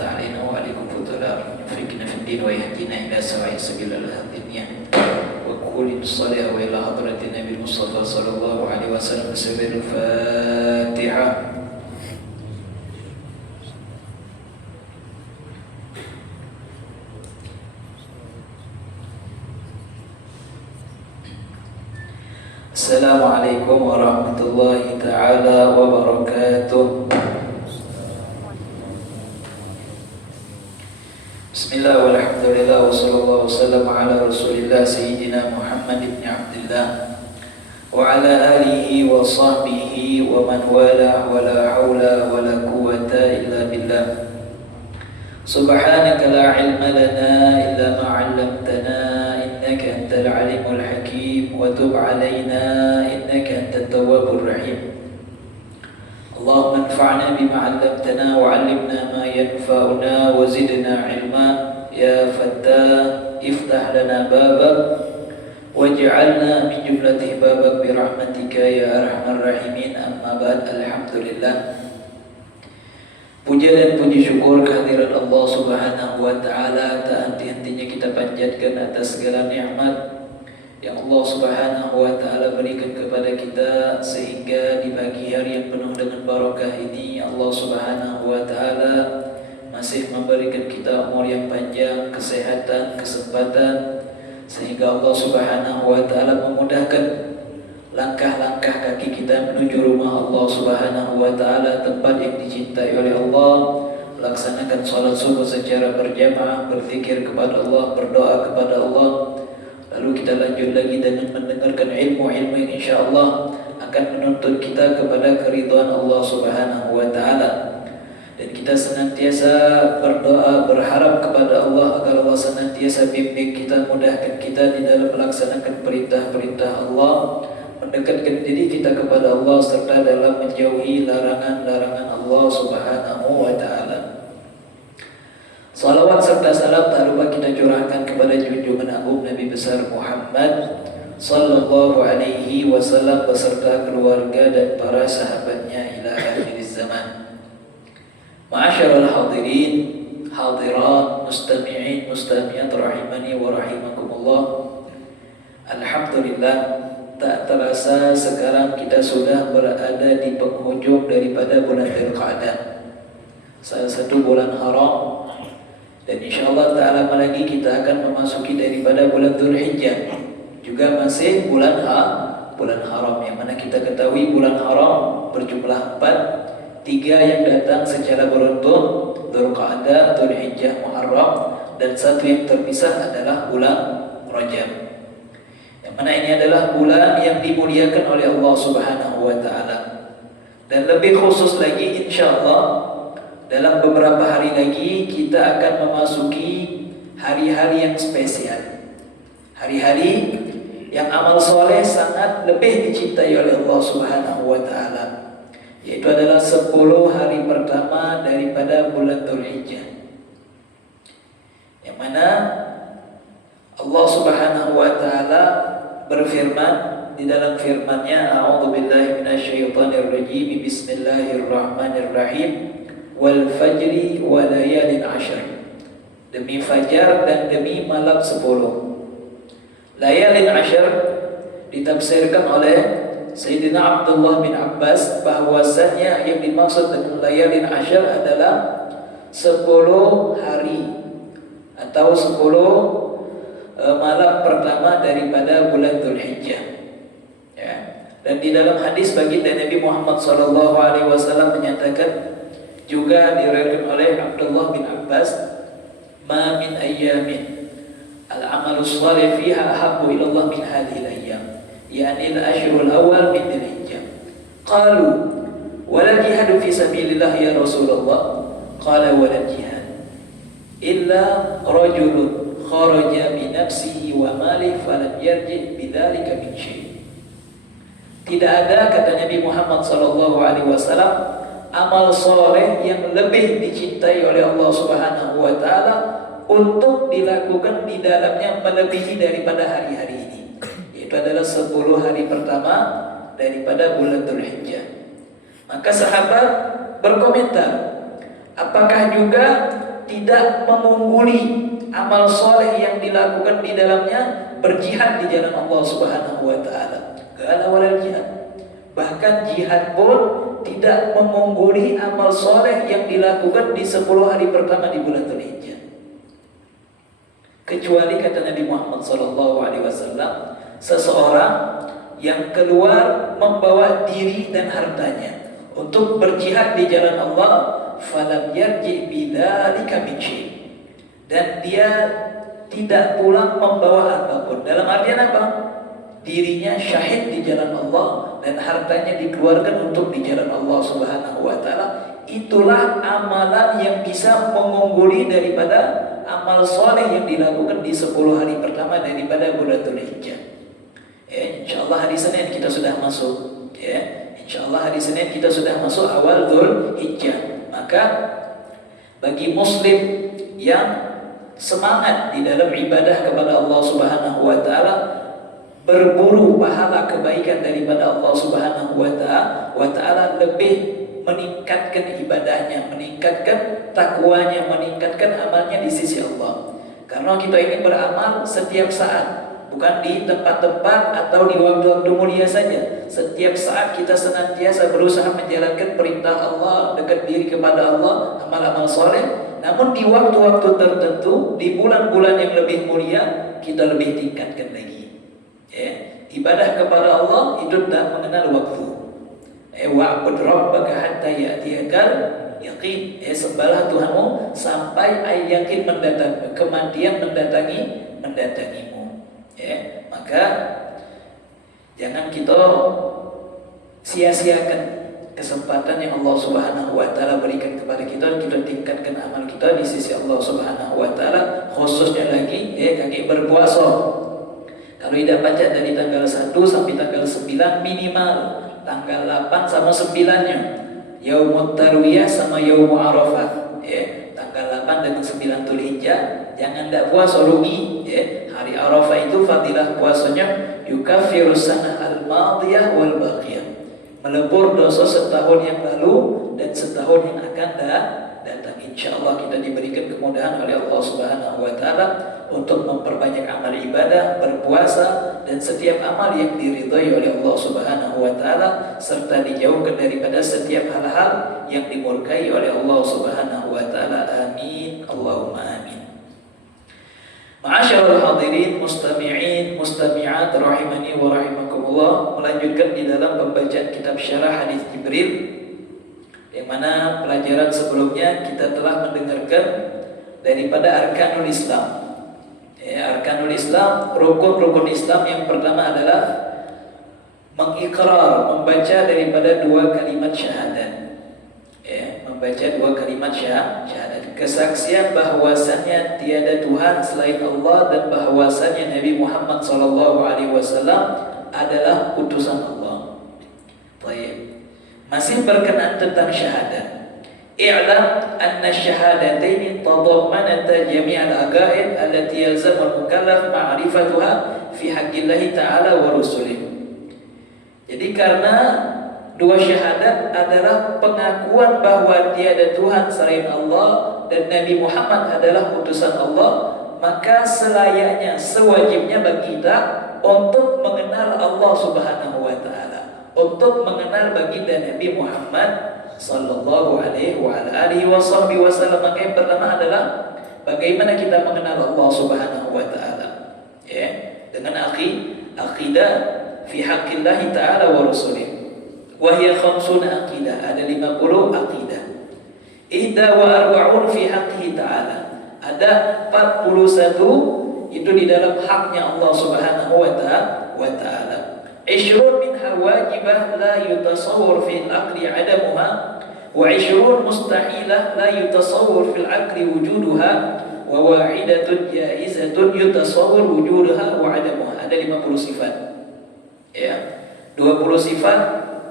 يفتح علينا وعليكم فتوح يفقهنا في الدين ويهدينا إلى سواء سبيل الدنيا وكل الصلاة وإلى حضرة النبي المصطفى صلى الله عليه وسلم. سبيل الفاتحة. Assalamualaikum warahmatullahi ta'ala wabarakatuh. Bismillah walhamdulillah wa sallallahu wasallam ala rasulillah sayyidina Muhammad ibn Abdullah wa ala alihi wa sahbihi wa man wala wa la hawla wa la quwwata illa billah. Subhanaka la ilma lana illa ma 'allamtana innaka antal alimul hakim wa tub 'alaina innaka antat tawwabur rahim. Allahumma anfa'na bima 'allamtana wa 'allimna ma yanfa'una wa zidna 'ilma. Ya Fattah iftah lana babak waj'alna min jumlati babak bi rahmatika ya arhamar rahimin. Amma ba'd. Alhamdulillah. Puja dan puji syukur kehadirat Allah Subhanahu wa taala tak henti-hentinya kita panjatkan atas segala nikmat yang Allah Subhanahu wa taala berikan kepada kita, sehingga di pagi hari yang penuh dengan barakah ini Allah Subhanahu wa taala masih memberikan kita umur yang panjang, kesehatan, kesempatan, sehingga Allah Subhanahu wa taala memudahkan langkah-langkah kaki kita menuju rumah Allah Subhanahu wa taala, tempat yang dicintai oleh Allah. Laksanakan salat subuh secara berjamaah, berzikir kepada Allah, berdoa kepada Allah. Lalu kita lanjut lagi dengan mendengarkan ilmu-ilmu yang insyaallah akan menuntun kita kepada keridhaan Allah Subhanahu wa taala. Dan kita senantiasa berdoa, berharap kepada Allah agar Allah senantiasa bimbing kita, mudahkan kita di dalam melaksanakan perintah-perintah Allah, mendekatkan diri kita kepada Allah, serta dalam menjauhi larangan-larangan Allah Subhanahu wa taala. Salawat serta salam tak lupa kita curahkan kepada junjungan agung Nabi besar Muhammad sallallahu alaihi wasallam beserta keluarga dan para sahabatnya ila akhir zaman. Ma'asyiral hadirin, hadirat, mustami'in, mustami'at rahimani wa rahimakumullah. Alhamdulillah, tak terasa sekarang kita sudah berada di penghujung daripada bulan Dzulqa'dah, salah satu bulan haram. Dan insyaAllah tak lama lagi kita akan memasuki daripada bulan Dzulhijjah, juga masih bulan haram, yang mana kita ketahui bulan haram berjumlah 4, 3 yang datang secara beruntun, Dzulqa'dah, Dzulhijjah, Muharram, dan 1 yang terpisah adalah bulan Rajab, yang mana ini adalah bulan yang dimuliakan oleh Allah Subhanahu wa taala. Dan lebih khusus lagi, insyaallah dalam beberapa hari lagi kita akan memasuki hari-hari yang spesial, hari-hari yang amal soleh sangat lebih dicintai oleh Allah Subhanahu wa taala, yaitu adalah 10 hari pertama daripada bulan Dzulhijjah, yang mana Allah Subhanahu wa taala berfirman di dalam firman-Nya, a'udzubillahi minasyaitonirrajim, bismillahirrahmanirrahim, wal fajri wa layalin 'ashr. Demi fajar dan demi malam 10. Layalin 'ashr ditafsirkan oleh Sayyidina Abdullah bin Abbas bahwasanya yang dimaksud dengan layalin 'ashr adalah 10 hari atau 10 malam pertama daripada bulan Dzulhijjah. Ya. Dan di dalam hadis baginda Nabi Muhammad SAW menyatakan, juga diriwayatkan oleh Abdullah bin Abbas, ma min ayyamin al-amalu shalih fiha ahabbu ila Allah min hadhihi al-ayyam, yani al-ashrul awwal min Dzulhijjah. Qalu wala jihadu fi sabilillah ya Rasulullah? Qala wala jihad illa rajulun kharaja bi nafsihi wa malihi falam yarji bidzalika min syai'. Tidak ada, kata Nabi Muhammad SAW, amal soleh yang lebih dicintai oleh Allah Subhanahu wa taala untuk dilakukan di dalamnya melebihi daripada hari-hari ini, yaitu adalah 10 hari pertama daripada bulan Dzulhijjah. Maka sahabat berkomentar, apakah juga tidak mengungguli amal soleh yang dilakukan di dalamnya berjihad di jalan Allah Subhanahu wa taala. Qala walal jihad. Bahkan jihad pun tidak mengungguli amal soleh yang dilakukan di 10 hari pertama di bulan Dzulhijjah. Kecuali kata Nabi Muhammad SAW, seseorang yang keluar membawa diri dan hartanya untuk berjihad di jalan Allah, falam yarji bidzalika min syai', dan dia tidak pulang membawa apapun. Dalam artian apa? Dirinya syahid di jalan Allah dan hartanya dikeluarkan untuk di jalan Allah Subhanahu wa taala. Itulah amalan yang bisa mengungguli daripada amal soleh yang dilakukan di 10 hari pertama daripada bulan Dzulhijjah. Insyaallah hari Senin kita sudah masuk. Insyaallah hari Senin kita sudah masuk awal Dzulhijjah. Maka bagi muslim yang semangat di dalam ibadah kepada Allah Subhanahu wa taala, berburu pahala kebaikan daripada Allah Subhanahu wa taala, lebih meningkatkan ibadahnya, meningkatkan takwanya, meningkatkan amalnya di sisi Allah. Karena kita ini beramal setiap saat, bukan di tempat-tempat atau di waktu-waktu mulia saja. Setiap saat kita senantiasa berusaha menjalankan perintah Allah, dekat diri kepada Allah, amal-amal soleh. Namun di waktu-waktu tertentu, di bulan-bulan yang lebih mulia, kita lebih tingkatkan lagi. Ibadah kepada Allah itu tak mengenal waktu. Wa'bud rabbaka hatta ya'tiyakal yaqin. Sembahlah Tuhanmu sampai yakin mendatang, kematian mendatangimu. Maka jangan kita sia-siakan kesempatan yang Allah Subhanahu wa taala berikan kepada kita tingkatkan amal kita di sisi Allah Subhanahu wa taala, khususnya lagi kaki berpuasa. Kalau tidak baca dari tanggal 1 sampai tanggal 9 minimal, tanggal 8 sama 9-nya, Yaumut Tarwiyah sama Yaumul Arafah. Tanggal 8 dan 9 Dzulhijjah jangan tidak puasa, rugi. Hari Arafah itu fadilah puasanya yukaffirus sanah al-madiyah wal baqiyah, melebur dosa setahun yang lalu dan setahun yang akan datang. Insyaallah kita diberikan kemudahan oleh Allah Subhanahu wa taala untuk memperbanyak amal ibadah, berpuasa, dan setiap amal yang diridhai oleh Allah Subhanahu wa taala, serta dijauhkan daripada setiap hal-hal yang dimurkai oleh Allah Subhanahu wa taala. Amin. Allahumma amin. Ma'asyiral hadirin, mustami'in, mustami'at rahimani wa rahimakumullah. Melanjutkan di dalam pembacaan kitab syarah hadis Jibril, yang mana pelajaran sebelumnya kita telah mendengarkan daripada arkanul Islam. Arkanul Islam, rukun-rukun Islam yang pertama adalah mengikrar, membaca daripada 2 kalimat syahadat. Membaca 2 kalimat syahadat, kesaksian bahwasanya tiada Tuhan selain Allah dan bahwasanya Nabi Muhammad SAW adalah utusan Allah. Baik. Masih berkenaan tentang syahadat. I'lam anna syahadataini tadammanata jami'al aqaid allati yalzamu al-mukallaf ma'rifatuha fi haqqillahi ta'ala wa rusulih. Jadi karena 2 syahadat adalah pengakuan bahwa tiada Tuhan selain Allah dan Nabi Muhammad adalah utusan Allah, maka selayaknya, sewajibnya bagi kita untuk mengenal Allah Subhanahu wa taala, untuk mengenal baginda Nabi Muhammad sallallahu alaihi wa alihi wasallam. Maka yang pertama adalah bagaimana kita mengenal Allah Subhanahu wa taala, dengan aqidah fi haqqillah taala wa rasulih. Wa hiya 50 aqidah, ada 50 aqidah. Ihda wa arba'un fi haqqihi ta'ala, ada 41 itu di dalam haknya Allah Subhanahu wa taala. 20 minha wajibah la yutasawwar fil aqli 'adamuha wa 20 mustahilah la yutasawwar fil aqli wujuduha wa wahidatun jaizatun yutasawwar wujuduha wa 'adamuha. Ada 50 sifat. 20 sifat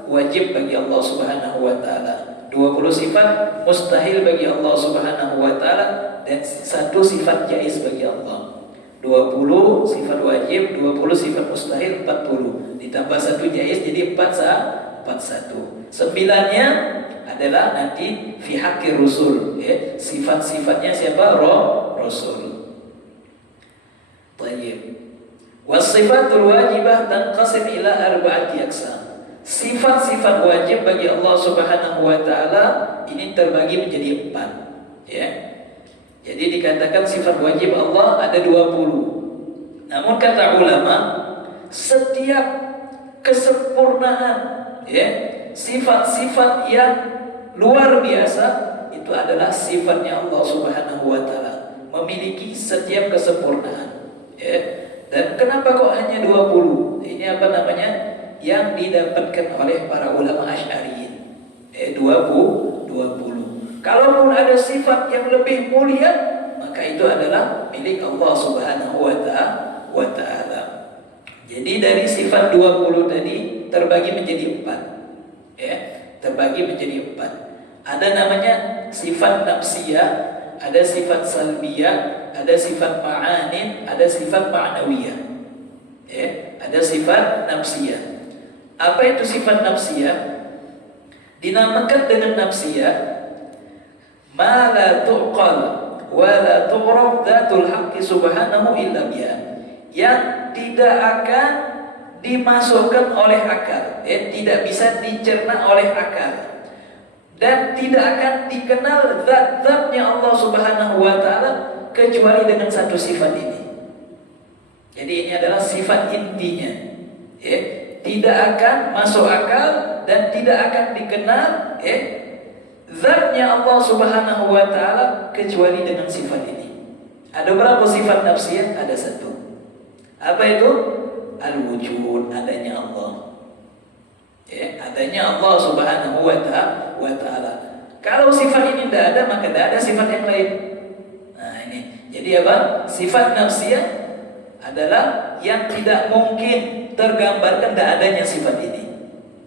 wajib bagi Allah Subhanahu wa taala, 20 sifat mustahil bagi Allah Subhanahu wa taala, dan 1 sifat jaiz bagi Allah. 20 sifat wajib, 20 sifat mustahil, 40 ditambah 1 jaiz jadi 40 41. 9-nya adalah nanti fi haqqir rusul, sifat-sifatnya siapa? Rasul. Tayyib. Wasifatul wajibah tanqasim ila arba'ati aqsam. Sifat-sifat wajib bagi Allah Subhanahu wa taala ini terbagi menjadi 4, ya. Jadi dikatakan sifat wajib Allah ada 20. Namun kata ulama, setiap kesempurnaan, ya, sifat-sifat yang luar biasa itu adalah sifatnya Allah Subhanahu wa taala, memiliki setiap kesempurnaan, ya. Dan kenapa kok hanya 20? Ini apa namanya? Yang didapatkan oleh para ulama Asy'ariyin. 20. Kalaupun ada sifat yang lebih mulia, maka itu adalah milik Allah Subhanahu wa taala. Jadi dari sifat 20 tadi terbagi menjadi 4. Ya, terbagi menjadi 4. Ada namanya sifat nafsiyah, ada sifat salbiyah, ada sifat ma'anin, ada sifat ma'nawiyah. Ada sifat nafsiyah. Apa itu sifat nafsiyah? Dinamakan dengan nafsiyah ma la tuqal wa la tu'raf dzatul haqqi subhanahu illa biha, yang tidak akan dimasukkan oleh akal, tidak bisa dicerna oleh akal, dan tidak akan dikenal zat-zatnya Allah Subhanahu wa taala kecuali dengan satu sifat ini. Jadi ini adalah sifat intinya, tidak akan masuk akal dan tidak akan dikenal zatnya Allah Subhanahu wa taala kecuali dengan sifat ini. Ada berapa sifat nafsiyah? Ada 1. Apa itu? Al-wujud, adanya Allah. Adanya Allah Subhanahu wa taala. Kalau sifat ini tidak ada, maka tidak ada sifat yang lain. Nah ini. Jadi apa? Sifat nafsiyah adalah yang tidak mungkin tergambarkan tidak adanya sifat ini.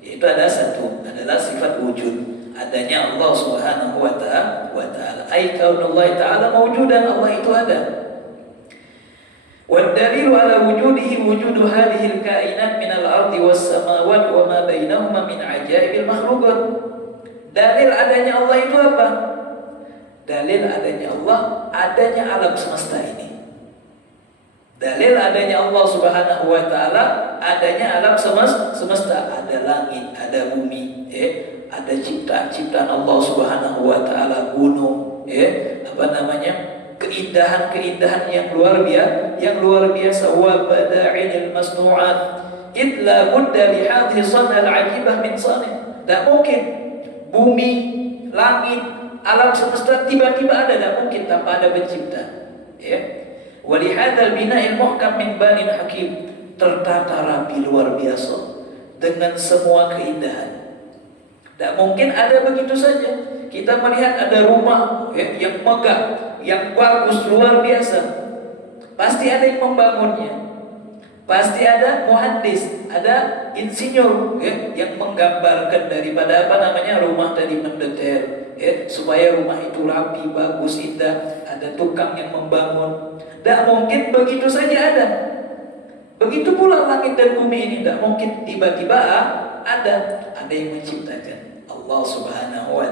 Itu ada 1, adalah sifat wujud, adanya Allah Subhanahu wa taala. Ai kaunullah taala mawjudan, Allah itu ada. Wad dalilu ala wujudihi wujudu hadhihi al-kainat min al-ardi was-samawati wa ma bainahuma min ajaibil makhluqat. Dalil adanya Allah itu apa? Dalil adanya Allah adanya alam semesta ini. Dalil adanya Allah Subhanahu wa taala adanya alam semesta, ada langit, ada bumi, ada ciptaan-ciptaan Allah Subhanahu wa taala, gunung, keindahan-keindahan yang luar biasa, wa bada'il masnu'at illa budda li hadhihi sanal ajibah min sanin. Tidak mungkin bumi, langit, alam semesta tiba-tiba ada, tidak mungkin tanpa ada pencipta, Walihadzal bina'il muhkam min banin hakim, tertata rapi luar biasa dengan semua keindahan. Tidak mungkin ada begitu saja. Kita melihat ada rumah yang megah, yang bagus, luar biasa. Pasti ada yang membangunnya. Pasti ada muhandis, ada insinyur yang menggambarkan daripada rumah tadi mendetil, supaya rumah itu rapi, bagus, indah. Ada tukang yang membangun. Tidak mungkin begitu saja ada. Begitu pula langit dan bumi ini tidak mungkin tiba-tiba ada yang menciptakan, Allah Subhanahu wa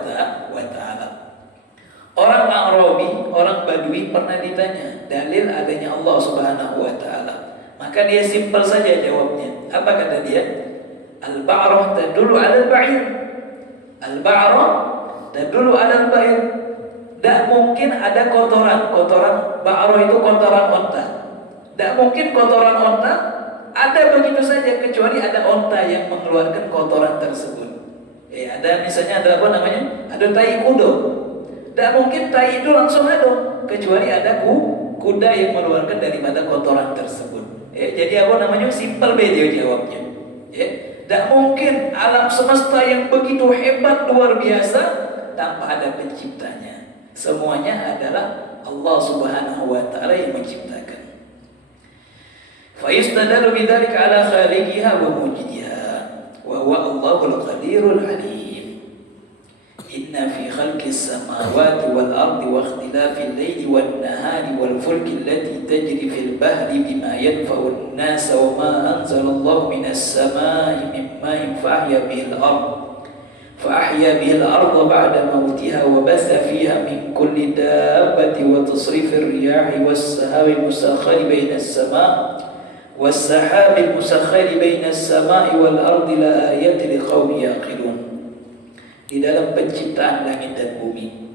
taala. Orang Arabi, orang Badui pernah ditanya dalil adanya Allah Subhanahu wa taala. Maka dia simpel saja jawabnya. Apa kata dia? Al-ba'rah tadullu 'ala al-ba'ir. Al-ba'rah tadullu 'ala al-ba'ir. Tidak mungkin ada kotoran ba'rah itu kotoran onta. Tidak mungkin kotoran onta ada begitu saja kecuali ada onta yang mengeluarkan kotoran tersebut. Ada misalnya ada tai kuda. Tidak mungkin tai itu langsung ada kecuali ada kuda yang mengeluarkan daripada kotoran tersebut. Jadi simpel beda jawabnya. Tidak mungkin alam semesta yang begitu hebat luar biasa tanpa ada penciptanya. Semuanya adalah Allah Subhanahu wa taala yang menciptakan. Fa yustadalu bidzalika ala khaliqiha wa mujidiha wa huwa Allahul Qadirul Alim. Inna fi khalqis samawati wal ardi wa ikhtilafil laili wan nahari wal fulki allati tajri fil bahri bima yanfa'un nasa wa ma anzalallahu minas samai min ma'in fa'ahya bihil ard ba'da mautiha wa batha fiha min kulli dabbati wa tasrifir riyahi was sahabil musakhkhari bainas samai wal ardi la ayatin liqaumin yaqilun. Di dalam penciptaan langit dan bumi,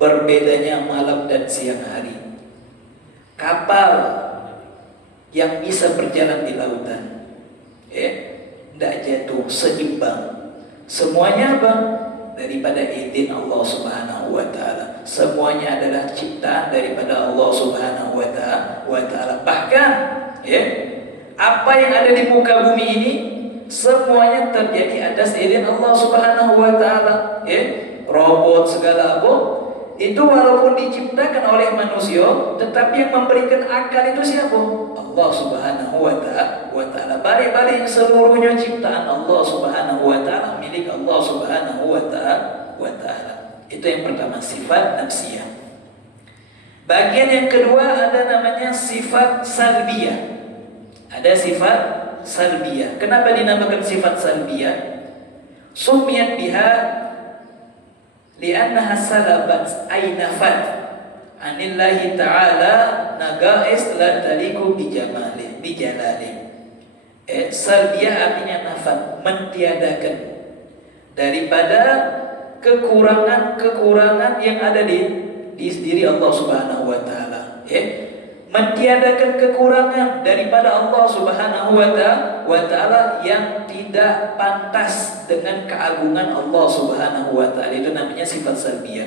berbedanya malam dan siang hari, kapal yang bisa berjalan di lautan, tidak jatuh, seimbang, semuanya apa? Daripada izin Allah Subhanahu wa Ta'ala. Semuanya adalah ciptaan daripada Allah Subhanahu wa Ta'ala. Bahkan apa yang ada di muka bumi ini semuanya terjadi atas izin Allah Subhanahu wa Ta'ala. Robot segala apa itu walaupun diciptakan oleh manusia, tetapi yang memberikan akal itu siapa? Allah Subhanahu wa Ta'ala. Balik-balik seluruhnya ciptaan Allah Subhanahu wa Ta'ala, milik Allah Subhanahu wa Ta'ala. Itu yang pertama, sifat nafsiyah. Bagian yang kedua ada namanya sifat salbiyah. Ada sifat salbiyah. Kenapa dinamakan sifat salbiyah? Sumiyat biha li'annaha salabat ay nafat anillahi ta'ala nagais la taliku bijalali. Salbiyah artinya nafat, mentiadakan daripada kekurangan yang ada di diri Allah Subhanahu wa Ta'ala. Mentiadakan kekurangan daripada Allah Subhanahu wa Ta'ala yang tidak pantas dengan keagungan Allah Subhanahu wa Ta'ala. Itu namanya sifat salbiyah.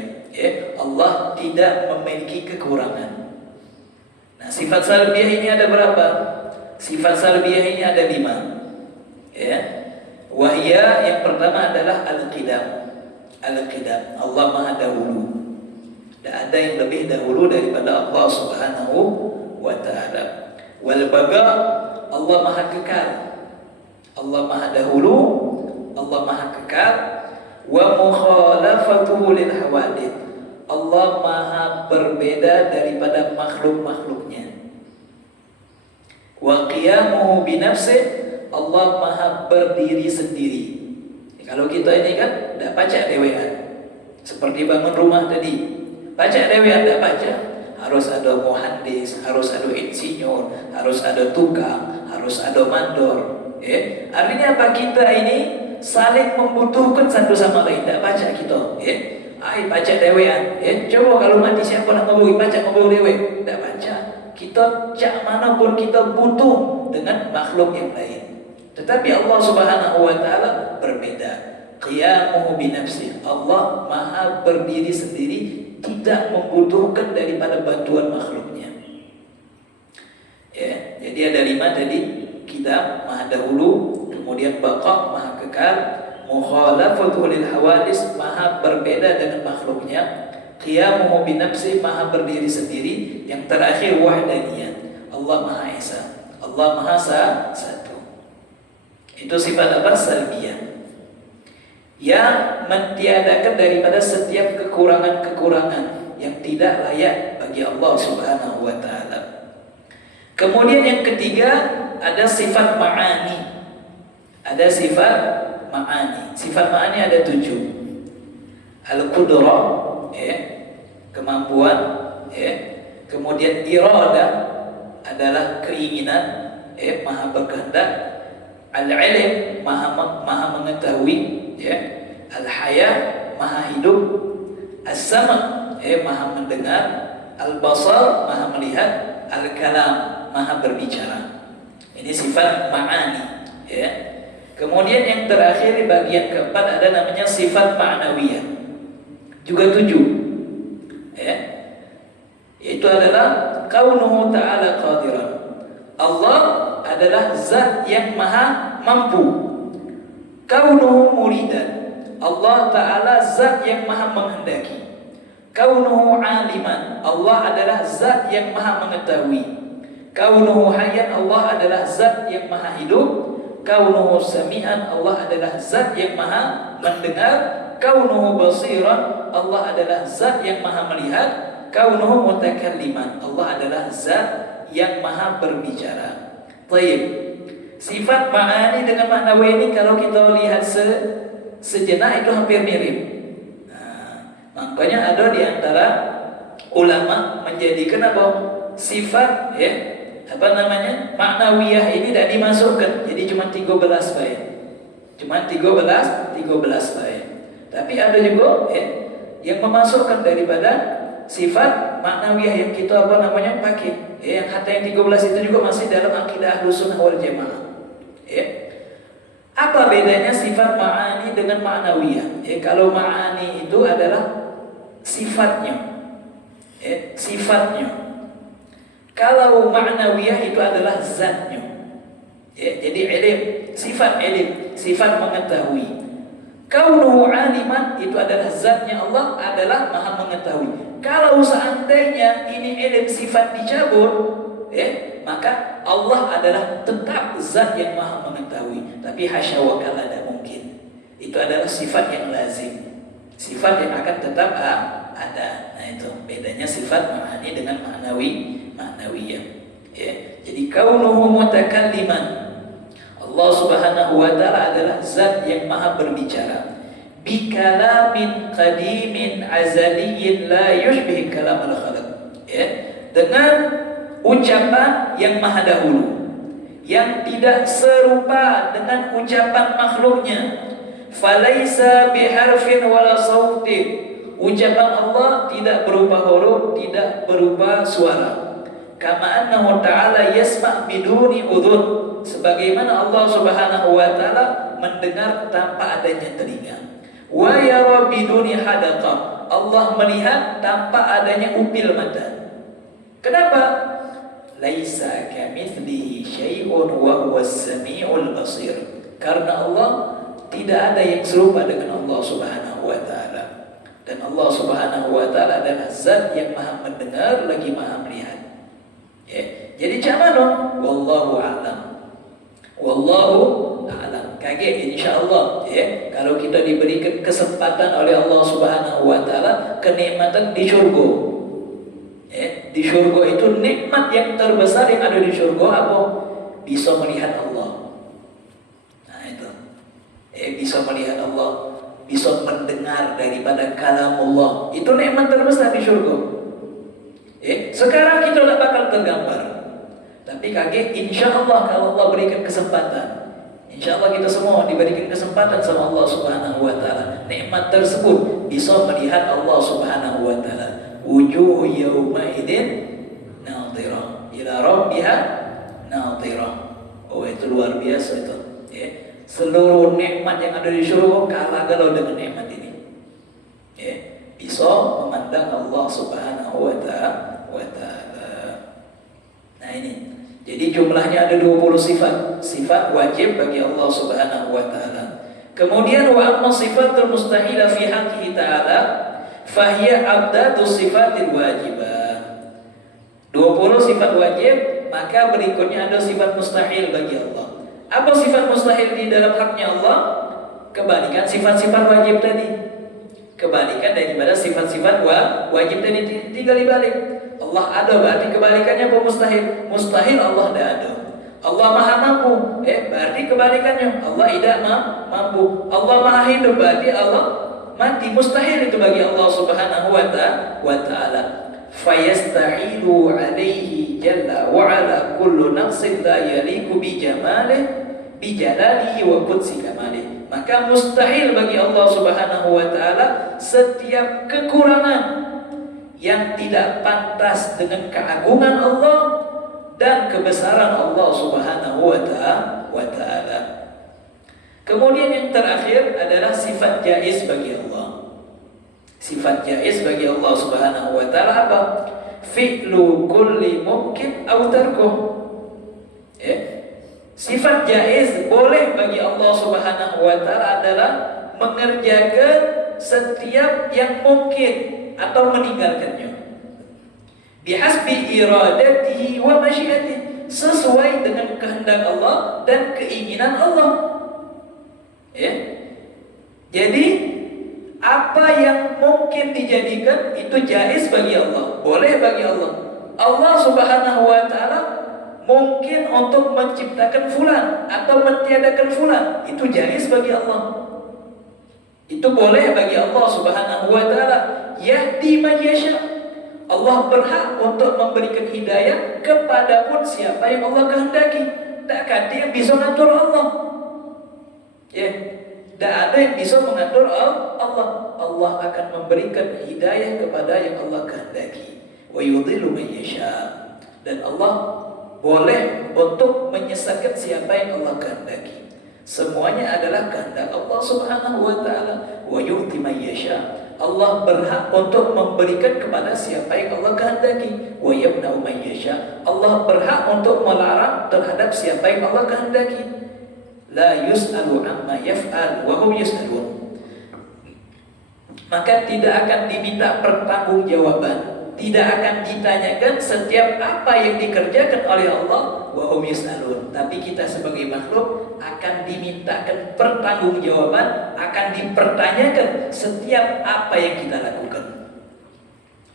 Allah tidak memiliki kekurangan. Nah, sifat salbiyah ini ada berapa? Sifat salbiyah ini ada 5. Wahya yang pertama adalah al-qidam. Al-qidam, Allah Maha dahulu. Tidak ada yang lebih dahulu daripada Allah Subhanahu wa Ta'ala. Wal baga, Allah Maha kekal. Allah Maha dahulu, Allah Maha kekal. Wa mukhalafatuhu lil hawadith, Allah Maha berbeda daripada makhluk-makhluknya. Wa qiyamuhu binafsih, Allah Maha berdiri sendiri. Kalau kita ini kan tidak baca dewean, seperti bangun rumah tadi. Baca dewean tidak baca, harus ada muhandis, harus ada insinyur, harus ada tukang, harus ada mandor. Artinya apa? Kita ini saling membutuhkan satu sama lain. Tidak baca kita. Baca dewean. Coba kalau mati siapa nak ngomong baca ngomong dewe? Tidak baca. Kita cak mana pun kita butuh dengan makhluk yang lain. Tetapi Allah Subhanahu wa Ta'ala berbeda. Qiyamuhu binafsih, Allah Maha berdiri sendiri, tidak membutuhkan daripada bantuan makhluknya. Jadi ada 5 tadi. Kita Maha dahulu, kemudian baqa, Maha kekal, mukhalafatu lil hawadis, Maha berbeda dengan makhluknya, qiyamuhu binafsih, Maha berdiri sendiri, yang terakhir wahdaniyah, Allah Maha Esa, Allah Maha Satu. Itu sifat apa? Salbiyah, yang mentiadakan daripada setiap kekurangan-kekurangan yang tidak layak bagi Allah Subhanahu wa Ta'ala. Kemudian yang ketiga ada sifat ma'ani. Ada sifat ma'ani. Sifat ma'ani ada 7. Al-qudrah, kemampuan, kemudian iradah adalah keinginan, Maha berkehendak. Al-ilm, maha mengetahui, Al-haya, Maha hidup. As-sama', Maha mendengar. Al-basar, Maha melihat. Al-kalam, Maha berbicara. Ini sifat ma'ani. Kemudian yang terakhir di bagian keempat ada namanya sifat ma'nawiyah. Juga 7. Itu adalah kaunuhu ta'ala qadiran. Allah adalah zat yang maha mampu. Kaunuhu muridan, Allah Ta'ala zat yang maha menghendaki. Kaunuhu aliman, Allah adalah zat yang maha mengetahui. Kaunuhu hayyan, Allah adalah zat yang maha hidup. Kaunuhu sami'an, Allah adalah zat yang maha mendengar. kaunuhu basiran, Allah adalah zat yang maha melihat. Kaunuhu mutakalliman, Allah adalah zat yang maha berbicara. Baik. Sifat ma'ani dengan maknawi ini kalau kita lihat sejenak itu hampir mirip. Makanya ada di antara ulama menjadikan apa? Sifat maknawiyah ini tidak dimasukkan. Jadi cuma 13 baik. Cuma 13 baik. Tapi ada juga yang memasukkan daripada sifat maknawiyah yang kita pakai. Yang kata yang 13 itu juga masih dalam akidah Ahlus Sunnah wal Jamaah. Apa bedanya sifat ma'ani dengan ma'nawiyah? Kalau ma'ani itu adalah sifatnya. Sifatnya. Kalau ma'nawiyah itu adalah zatnya. Jadi ilm, sifat ilm, sifat mengetahui. Kaunuhu aliman itu adalah zatnya Allah adalah maha mengetahui. Kalau seandainya ini ilm sifat dicabut, maka Allah adalah tetap zat yang maha mengetahui. Tapi hasya wa kalla tidak mungkin. Itu adalah sifat yang lazim, sifat yang akan tetap ada. Nah itu bedanya sifat ma'ani dengan ma'nawiyah. Jadi kaunuhu mutakalliman, Allah Subhanahu wa ta'ala adalah zat yang maha berbicara. Bikalamin qadimin azaliyin la yushbih kalam al-khalq. Dengan ucapan yang maha dahulu, yang tidak serupa dengan ucapan makhluknya. Falaisa biharfin wala sautin. Ucapan Allah tidak berupa huruf, tidak berupa suara. Kama annahu ta'ala yasma' biduni udhun. Sebagaimana Allah Subhanahu wa ta'ala mendengar tanpa adanya telinga. Wa yara biduni hadaqah. Allah melihat tanpa adanya upil mata. Kenapa? Laisa kamitslihi syai'un wa huwas samiul basir. Karena Allah tidak ada yang serupa dengan Allah Subhanahu wa ta'ala. Dan Allah Subhanahu wa ta'ala adalah zat yang maha mendengar lagi maha melihat. Jadi macam wallahu a'lam. Wallahu a'lam. Kaget insyaallah kalau kita diberikan kesempatan oleh Allah Subhanahu wa ta'ala kenikmatan di syurga. Di syurga itu nikmat yang terbesar yang ada di syurga apa? Bisa melihat Allah. Nah itu. Bisa melihat Allah, bisa mendengar daripada kalamullah. Itu nikmat terbesar di syurga. Sekarang kita tidak bakal tergambar. Tapi kaget insyaallah kalau Allah berikan kesempatan. Insyaallah kita semua diberikan kesempatan sama Allah Subhanahu wa ta'ala. Nikmat tersebut bisa melihat Allah Subhanahu wa ta'ala. Wujuh yawma idzin nadhirah ila rabbiha nadhirah. Oh itu luar biasa itu. Seluruh nikmat yang ada di surga kalah kalau dengan nikmat ini. Bisa memandang Allah Subhanahu wa ta'ala. Nah ini. Jadi jumlahnya ada 20 sifat wajib bagi Allah Subhanahu wa ta'ala. Kemudian wa amma sifatul mustahila fi haqqihi ta'ala fahiya abdatu sifatil wajibah. 20 sifat wajib, maka berikutnya ada sifat mustahil bagi Allah. Apa sifat mustahil di dalam haknya Allah? Kebalikan sifat-sifat wajib tadi. Kebalikan daripada sifat-sifat wajib tadi, tinggal dibalik. Allah ada berarti kebalikannya apa mustahil? Mustahil Allah tidak ada. Allah maha mampu, berarti kebalikannya Allah tidak mampu. Allah maha hidup berarti Allah mati. Mustahil itu bagi Allah Subhanahu wa ta'ala. Fayastahilu alaihi jalla wa ala kullu naqsin la yaliku bi jamalihi bi jalalihi wa qudsi kamalihi. Maka mustahil bagi Allah Subhanahu wa ta'ala setiap kekurangan yang tidak pantas dengan keagungan Allah dan kebesaran Allah Subhanahu wa ta'ala. Kemudian yang terakhir adalah sifat jaiz bagi Allah. Sifat jaiz bagi Allah Subhanahu wa ta'ala apa? Fi'lu kulli mumkin aw tarkuh. Sifat jaiz boleh bagi Allah Subhanahu wa ta'ala adalah mengerjakan setiap yang mungkin atau meninggalkannya bihasbi iradatihi wa masyiatihi, sesuai dengan kehendak Allah dan keinginan Allah. Jadi yang mungkin dijadikan itu jaiz bagi Allah, boleh bagi Allah. Allah Subhanahu wa taala mungkin untuk menciptakan fulan atau mentiadakan fulan, itu jaiz bagi Allah. Itu boleh bagi Allah Subhanahu wa taala. Yahdi man yasha. Allah berhak untuk memberikan hidayah kepada pun siapa yang Allah kehendaki. Tak ada yang bisa mengatur Allah. Ya, tak ada yang bisa mengatur Allah. Allah akan memberikan hidayah kepada yang Allah kehendaki. Wa yudhillu man yasha. Dan Allah boleh untuk menyesatkan siapa yang Allah kehendaki. Semuanya adalah kehendak Allah Subhanahu wa taala. Wa yu'ti man yasha. Allah berhak untuk memberikan kepada siapa yang Allah kehendaki. Wa yamna'u man yasha. Allah berhak untuk melarang terhadap siapa yang Allah kehendaki. La yus'alu amma yaf'al wa hum yus'alun. Maka tidak akan diminta pertanggungjawaban, tidak akan ditanyakan setiap apa yang dikerjakan oleh Allah, wa hum yus'alun. Tapi kita sebagai makhluk akan dimintakan pertanggungjawaban, akan dipertanyakan setiap apa yang kita lakukan.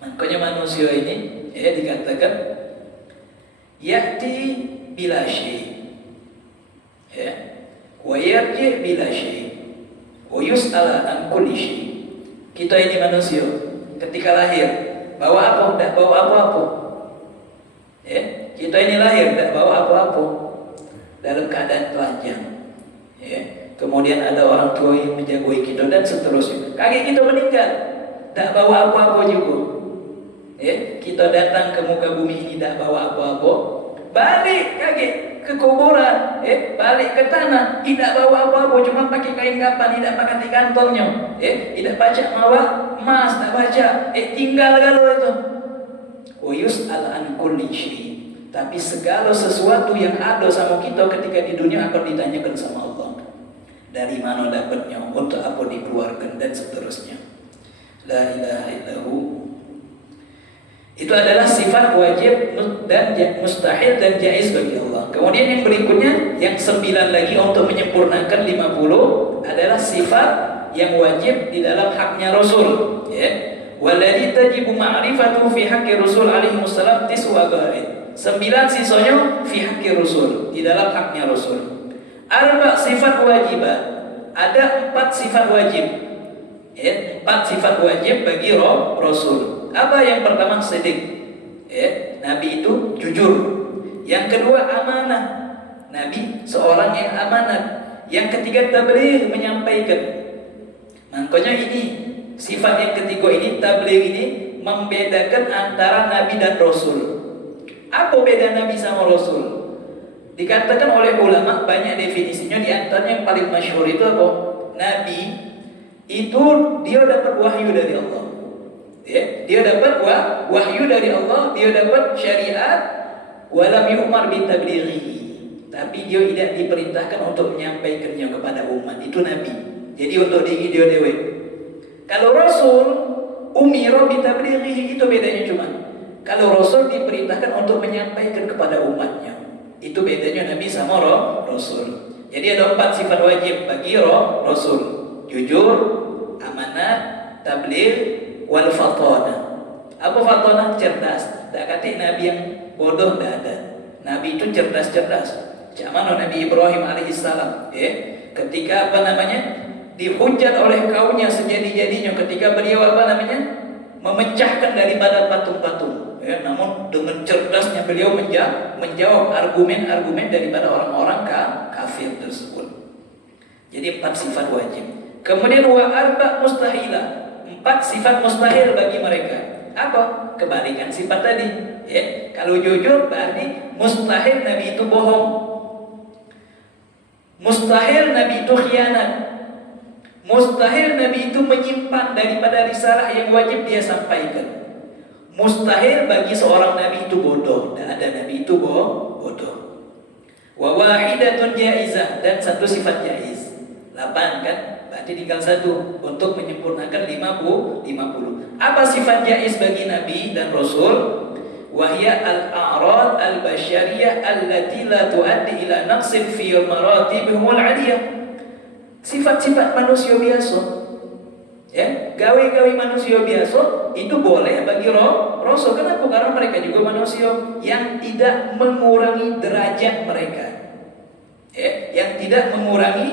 Makanya manusia ini dikatakan ya'ti bila syai', wa yarji bila syai', wa yus'ala an kulli syai'. Kita ini manusia ketika lahir bawa apa? Tidak bawa apa-apa. Kita ini lahir tidak bawa apa-apa, dalam keadaan telanjang. Kemudian ada orang tua yang menjagoi kita dan seterusnya. Kakek kita meninggal, tak bawa apa-apa juga. Kita datang ke muka bumi ini tak bawa apa-apa. Balik kakek ke kuburan, balik ke tanah, tidak bawa apa-apa, cuma pakai kain kapan, tidak pakai di kantongnya, tidak baca mawa emas, tak baca, tinggal kalau itu. Wa yus'al an kulli syai'. Tapi segala sesuatu yang ada sama kita ketika di dunia akan ditanyakan sama Allah. Dari mana dapatnya, untuk apa dikeluarkan dan seterusnya. La ilaha illahu. Itu adalah sifat wajib dan mustahil dan jaiz bagi Allah. Kemudian yang berikutnya, yang 9 lagi untuk menyempurnakan 50 adalah sifat yang wajib di dalam haknya Rasul. Walladzi tajibu ma'rifatuhu fi haqqi Rasul alaihi wassalam tiswa ghaid. 9 sisanya fi haqqi Rasul, di dalam haknya Rasul. Arba sifat wajibah. Ada 4 sifat wajib. 4 sifat wajib bagi Rasul. Apa yang pertama? Siddiq. Nabi itu jujur. Yang kedua amanah. Nabi seorang yang amanat. Yang ketiga tabligh, menyampaikan. Makanya ini sifat yang ketiga ini, tabligh ini membedakan antara Nabi dan Rasul. Apa beda Nabi sama Rasul? Dikatakan oleh ulama banyak definisinya, di antaranya yang paling masyhur itu apa? Nabi itu dia dapat wahyu dari Allah. Dia dapat wahyu dari Allah, dia dapat syariat, walam yu'mar bitablighihi. Tapi dia tidak diperintahkan untuk menyampaikannya kepada umat. Itu Nabi. Jadi untuk diri dia dewe. Kalau Rasul umira bitablighihi, itu bedanya cuma. Kalau Rasul diperintahkan untuk menyampaikan kepada umatnya. Itu bedanya Nabi sama Rasul. Jadi ada 4 sifat wajib bagi Rasul. Jujur, amanat, tabligh, wal fatana. Apa fatana? Cerdas. Tak kata Nabi yang bodoh, tak ada. Nabi itu cerdas-cerdas. Macam mana Nabi Ibrahim alaihissalam? Ketika dihujat oleh kaumnya sejadi-jadinya, ketika beliau memecahkan daripada patung-patung. Namun dengan cerdasnya beliau menjawab argumen-argumen daripada orang-orang kafir tersebut. Jadi 4 sifat wajib. Kemudian wa arba mustahilah. 4 sifat mustahil bagi mereka. Apa? Kebalikan sifat tadi. Kalau jujur berarti mustahil Nabi itu bohong. Mustahil Nabi itu khianat. Mustahil Nabi itu menyimpan daripada risalah yang wajib dia sampaikan. Mustahil bagi seorang Nabi itu bodoh. Dan ada Nabi itu bodoh. Wa wahidatun jaizah, dan 1 sifat jaiz. 8 kan? Berarti tinggal 1 untuk menyempurnakan 50. Apa sifat jaiz bagi Nabi dan Rasul? Wahya al-a'rad al-basyariyah allati la tuaddi ila naqsin fi maratibihim al-'aliyah. Sifat-sifat manusia biasa. gawe-gawe manusia biasa itu boleh bagi Rasul. Kenapa? Karena mereka juga manusia yang tidak mengurangi derajat mereka, yang tidak mengurangi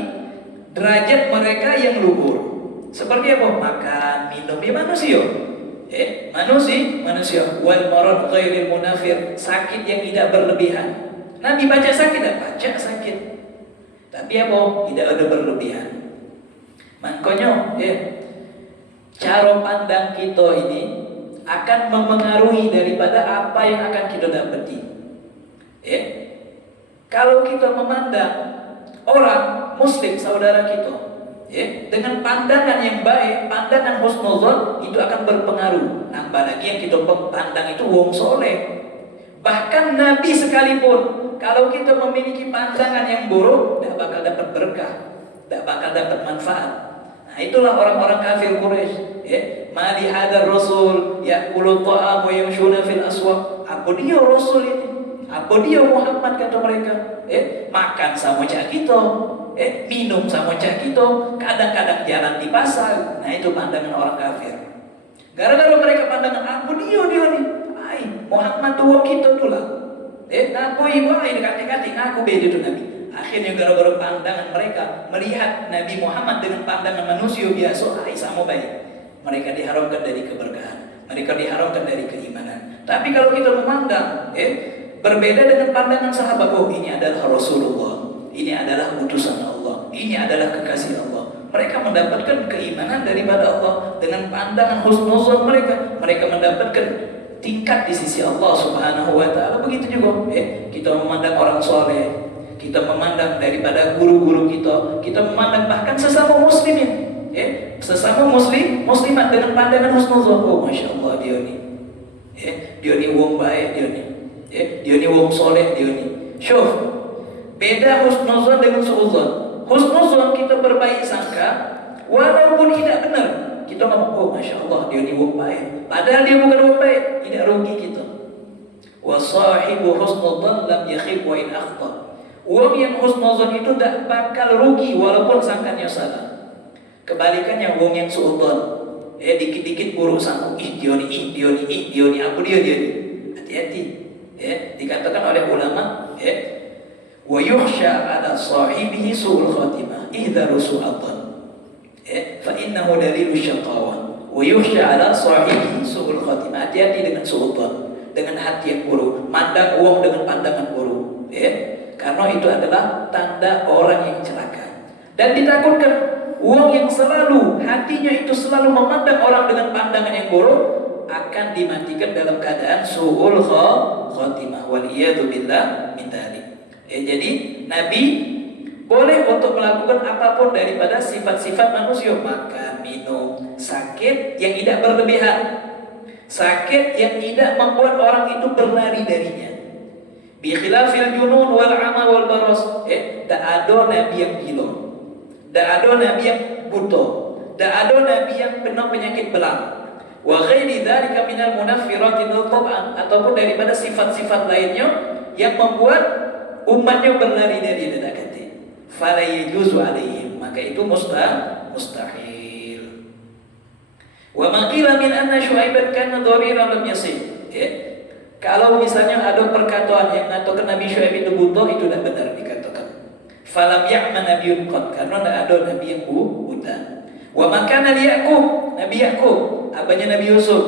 derajat mereka yang luhur. Seperti apa? Makan, minum, ya manusia. Manusia. Wal marad ghairil munafir, sakit yang tidak berlebihan. Nabi baca sakit, baca sakit. Tapi apa? Tidak ada berlebihan. Makanya, cara pandang kita ini akan memengaruhi daripada apa yang akan kita dapati. Kalau kita memandang orang Muslim saudara kita, dengan pandangan yang baik, pandangan husnuzon, itu akan berpengaruh. Nambah lagi yang kita pandang itu wong soleh. Bahkan Nabi sekalipun, kalau kita memiliki pandangan yang buruk, tidak bakal dapat berkah, tidak bakal dapat manfaat. Nah, itulah orang-orang kafir Quraisy. Mali hadar Rasul ya'kulu ta'am wa yamshuna fil aswaq. Apa dia Rasul ini? Apa dia Muhammad, kata mereka? Makan sama cak kita, minum sama cak kita, kadang-kadang jalan di pasar. Nah, itu pandangan orang kafir. Gara-gara mereka pandangan apa dia nih? Muhammad tua kita tu lah. Ngaku ibu ini kati-kati ngaku beda tu Nabi. Akhirnya gara-gara pandangan mereka melihat Nabi Muhammad dengan pandangan manusia biasa, sama baik. Mereka diharamkan dari keberkahan, mereka diharamkan dari keimanan. Tapi kalau kita memandang, berbeda dengan pandangan sahabat, ini adalah Rasulullah, ini adalah utusan Allah, ini adalah kekasih Allah. Mereka mendapatkan keimanan daripada Allah dengan pandangan husnuzon mereka. Mereka mendapatkan tingkat di sisi Allah Subhanahu wa Ta'ala. Begitu juga kita memandang orang soleh, kita memandang daripada guru-guru kita memandang bahkan sesama muslimin, sesama muslimat dengan pandangan husnuzon. Oh, masya Allah dia ni wong baik, dia ni wong soleh, dia ni. Syuf, beda husnuzon dengan suudzon. Husnuzon kita berbaik sangka walaupun tidak benar. Kita ngomong, oh masya Allah dia ni wong baik, padahal dia bukan wong baik, tidak rugi kita. Wa sahibu husnudzan lam yakhib wa in akhta. Wong yang husnudzan itu tak bakal rugi walaupun sangkanya salah. Kebalikannya wong yang suudzon, dikit-dikit buruk sangka, dia ni apa dia ni. Hati-hati. Dikatakan oleh ulama, wa yuhsha ala sahibihi su'ul khatimah ihdaru su'atan. Fa innahu dalilus syaqawa wa yuhsha ala sahibihi su'ul khatimah. Hati-hati dengan suudzon, dengan hati yang buruk, mandang uang dengan pandangan buruk, karena itu adalah tanda orang yang celaka. Dan ditakutkan uang yang selalu hatinya itu selalu memandang orang dengan pandangan yang buruk akan dimatikan dalam keadaan su'ul khatimah wal iyadu billah min dzalik. Jadi Nabi boleh untuk melakukan apapun daripada sifat-sifat manusia, makan, minum, sakit yang tidak berlebihan, sakit yang tidak membuat orang itu berlari darinya. Bi khilafil junun wal ama wal baras. Tak ada nabi yang gila, tak ada nabi yang buta, tak ada nabi yang penuh penyakit belang. Wa ghairi dzalika minal munaffiratin tab'an, ataupun daripada sifat-sifat lainnya yang membuat umatnya berlari dari dedekati. Fala yajuzu alaihim, maka itu mustahil. Wa maqila min anna Syuaiban kana dhariran lam yasih. Kalau misalnya ada perkataan yang mengatakan Nabi Syuaib itu buta, itu tidak benar dikatakan. Falam ya'man nabiyyun qad, karena tidak ada nabi yang buta. Wa makana Yaqub, Nabi Yaqub, abahnya Nabi Yusuf,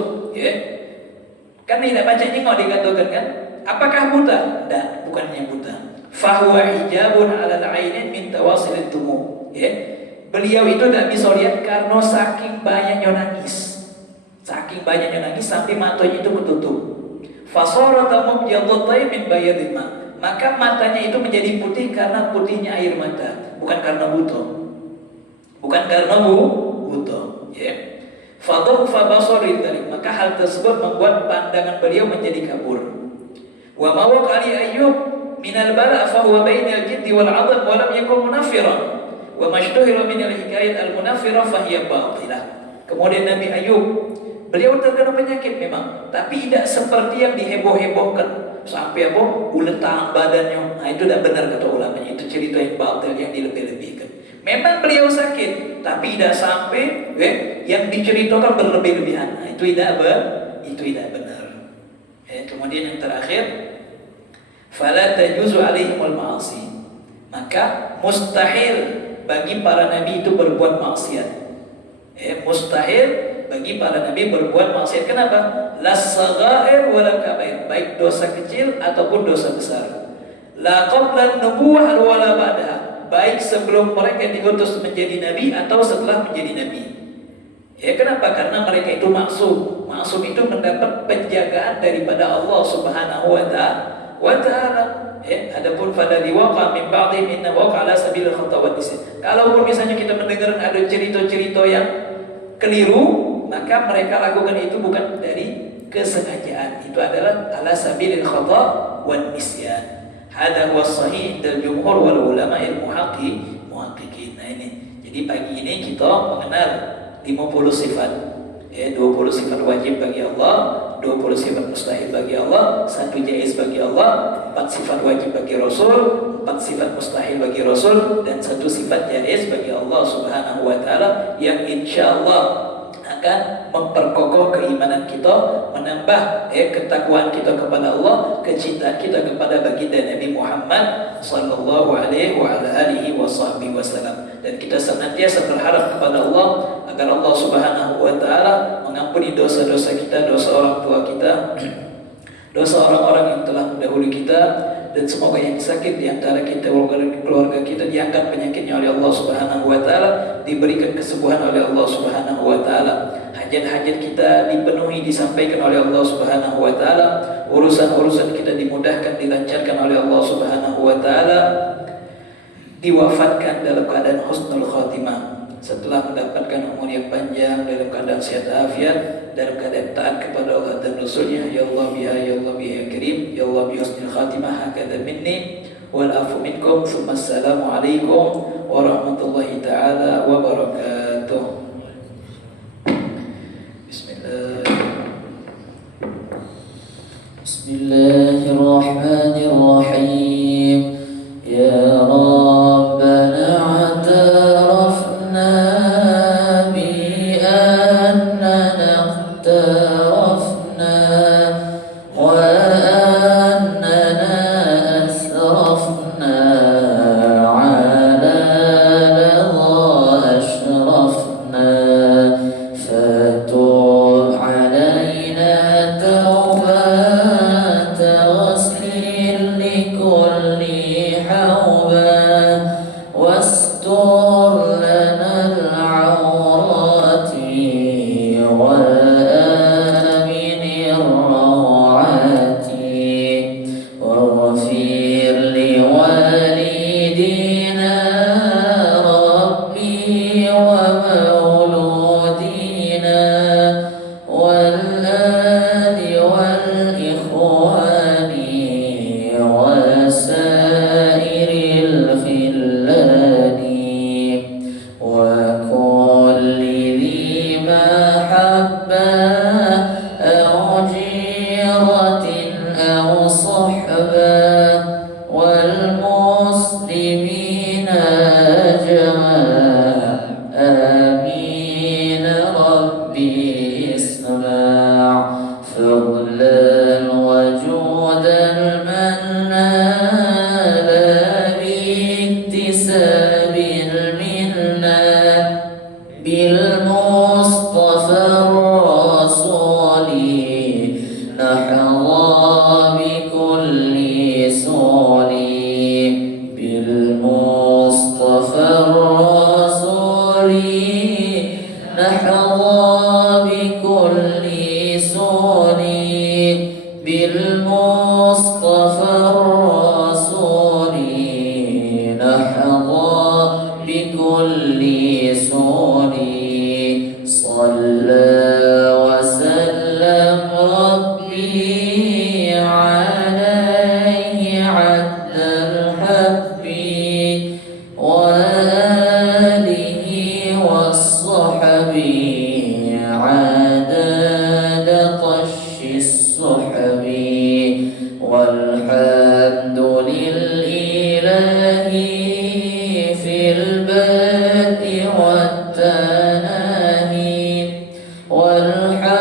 kan tidak baca nyengok dikatakan kan? Apakah buta? Tidak, bukannya buta. Fahuwa hijabun alal ainin min tawasil tumu. Beliau itu tidak bisa lihat karena saking banyaknya nangis. Saking banyaknya nangis sampai matanya itu ketutup. Fasara tamubyadhatai min bayadil ma. Maka matanya itu menjadi putih karena putihnya air mata, bukan karena buta. Bukan karena buta. Fadhfa basari dzalik, maka hal tersebut membuat pandangan beliau menjadi kabur. Wa mawaq ali Ayyub minal bala fa huwa bainal jiddi wal 'adab wa lam yakun munafiran wa mashtuhira min al hikayat al munafira fa hiya batilah. Kemudian Nabi Ayyub, beliau terkena penyakit memang, tapi tidak seperti yang diheboh-hebohkan sampai uletan badannya. Nah, itu tidak benar kata ulama, itu cerita yang batil yang dilebih-lebihkan. Memang beliau sakit, tapi tidak sampai yang diceritakan berlebih-lebihan. Nah, itu tidak benar. Kemudian yang terakhir, fala tajuzu alaihimul ma'asi. Maka mustahil bagi para nabi itu berbuat maksiat. Mustahil bagi para nabi berbuat maksiat. Kenapa? Las saghair wala kabair, baik dosa kecil ataupun dosa besar. La qabla nubuwah wala ba'daha, baik sebelum mereka diutus menjadi nabi atau setelah menjadi nabi. Kenapa? Karena mereka itu maksum. Maksum itu mendapat penjagaan daripada Allah Subhanahu wa ta'ala. Adapun pada diwaqa min ba'dihim inna waqa ala sabilil khata wa nisyan. Kalaupun misalnya kita mendengar ada cerita-cerita yang keliru, maka mereka lakukan itu bukan dari kesengajaan. Itu adalah ala sabilil khata wa nisyan. Hada huwa sahih dal jumhur wal ulama al muhaqqiqin. Nah ini. Jadi pagi ini kita mengenal 50 sifat. 20 sifat wajib bagi Allah, 20 sifat mustahil bagi Allah, 1 jaiz bagi Allah, 4 sifat wajib bagi Rasul, 4 sifat mustahil bagi Rasul, dan 1 sifat jaiz bagi Allah Subhanahu wa ta'ala yang insyaallah akan memperkokoh keimanan kita, menambah ketakwaan kita kepada Allah, kecintaan kita kepada baginda Nabi Muhammad sallallahu alaihi wa ala alihi wasallam. Dan kita senantiasa berharap kepada Allah agar Allah Subhanahu wa taala mengampuni dosa-dosa kita, dosa orang tua kita, dosa orang-orang yang telah mendahului kita, dan semoga yang sakit di antara kita, keluarga kita, diangkat penyakitnya oleh Allah Subhanahu wa taala, diberikan kesembuhan oleh Allah Subhanahu wa taala. Hajat-hajat kita dipenuhi, disampaikan oleh Allah Subhanahu wa taala. Urusan-urusan kita dimudahkan, dilancarkan oleh Allah Subhanahu wa taala. Diwafatkan dalam keadaan husnul khatimah, setelah mendapatkan umur yang panjang, dalam keadaan sehat afiat, dalam keadaan taat kepada Allah dan Rasulnya. Ya Allah biha, ya Allah biha ya Karim, ya Allah bi husnil khatimah, hakadha minni wal afu minkum. Assalamualaikum warahmatullahi taala wabarakatuh. Bismillahirrahmanirrahim. Ya Rabbana atarafna bi annana iqtarafna wa annana asrafna ala ladha ashrafna fatub alaina tawbata waslil likulli hawba wastur lana al-awrati wa amin ar-rawati waghfir li walidina rabbi wa mauludina wal ali wal ikhwani wa sairil khillani wa kulli dhi mahabba aw jiratin aw sahba wal muslimina ajma' amin rabbi isma' fadlan wa judan man nala biktisabil minna bil mustafa rasuli nahwa bi kulli suli bil mustafa rasuli nahwa bi kulli suli bil mustafa rasuli nahwa bi kulli suli salla wa sallam rabbi alayhi addal habbi wa alihi was-sahbi adada tashi as-suhbi walhamdu lillahi fil والحق